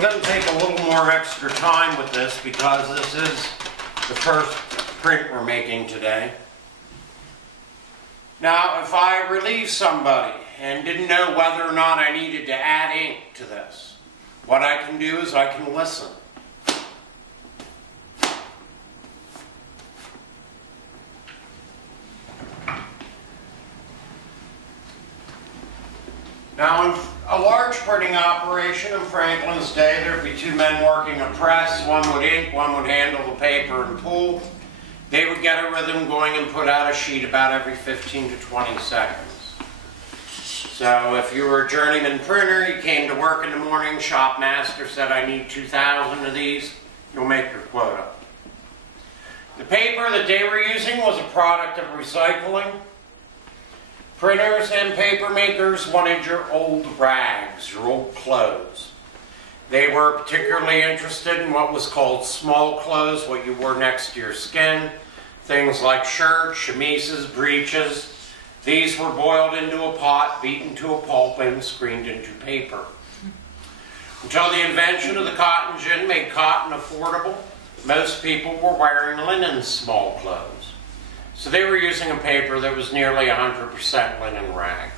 I'm going to take a little more extra time with this because this is the first print we're making today. Now, if I relieve somebody and didn't know whether or not I needed to add ink to this, what I can do is I can listen. Now, in a large printing operation in Franklin's day, there'd be two men working a press. One would ink, one would handle the paper and pull. They would get a rhythm going and put out a sheet about every 15 to 20 seconds. So if you were a journeyman printer, you came to work in the morning, shop master said, I need 2,000 of these, you'll make your quota. The paper that they were using was a product of recycling. Printers and paper makers wanted your old rags, your old clothes. They were particularly interested in what was called small clothes, what you wore next to your skin. Things like shirts, chemises, breeches. These were boiled into a pot, beaten to a pulp, and screened into paper. Until the invention of the cotton gin made cotton affordable, most people were wearing linen small clothes. So they were using a paper that was nearly 100% linen rag.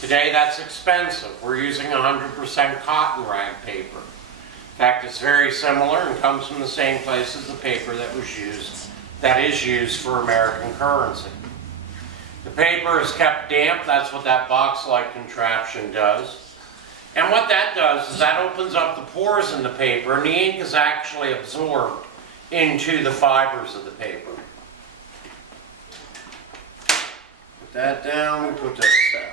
Today that's expensive. We're using 100% cotton rag paper. In fact, it's very similar and comes from the same place as the paper that is used for American currency. The paper is kept damp. That's what that box-like contraption does. And what that does is that opens up the pores in the paper, and the ink is actually absorbed into the fibers of the paper. Put that down, we put this down.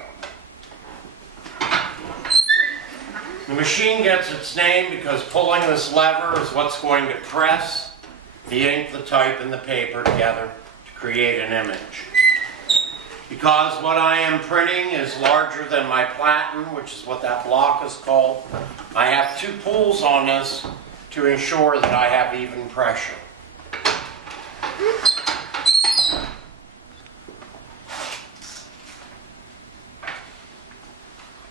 The machine gets its name because pulling this lever is what's going to press the ink, the type, and the paper together to create an image. Because what I am printing is larger than my platen, which is what that block is called, I have two pulls on this to ensure that I have even pressure.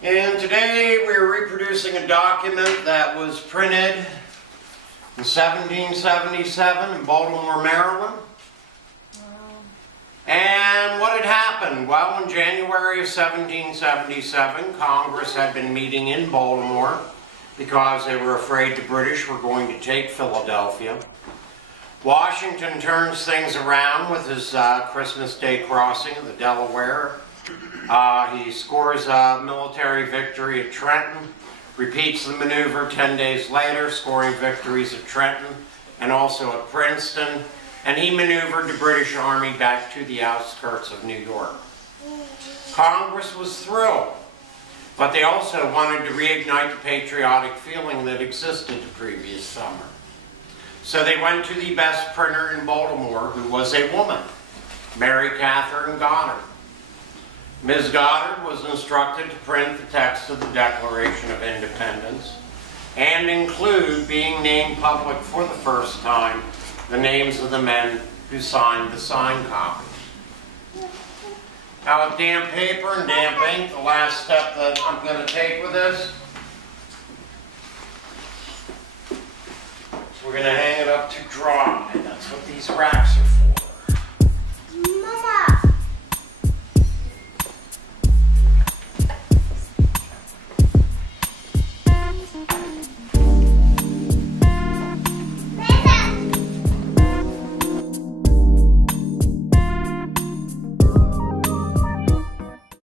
And today we are reproducing a document that was printed in 1777 in Baltimore, Maryland. And what had happened? Well, in January of 1777, Congress had been meeting in Baltimore because they were afraid the British were going to take Philadelphia. Washington turns things around with his Christmas Day crossing of the Delaware. He scores a military victory at Trenton, repeats the maneuver 10 days later, scoring victories at Trenton and also at Princeton, and he maneuvered the British Army back to the outskirts of New York. Congress was thrilled, but they also wanted to reignite the patriotic feeling that existed the previous summer. So they went to the best printer in Baltimore, who was a woman, Mary Catherine Goddard. Ms. Goddard was instructed to print the text of the Declaration of Independence and include, being named public for the first time, the names of the men who signed the sign copies. Now with damp paper and damp ink, the last step that I'm going to take with this, we're going to hang it up to dry. That's what these racks are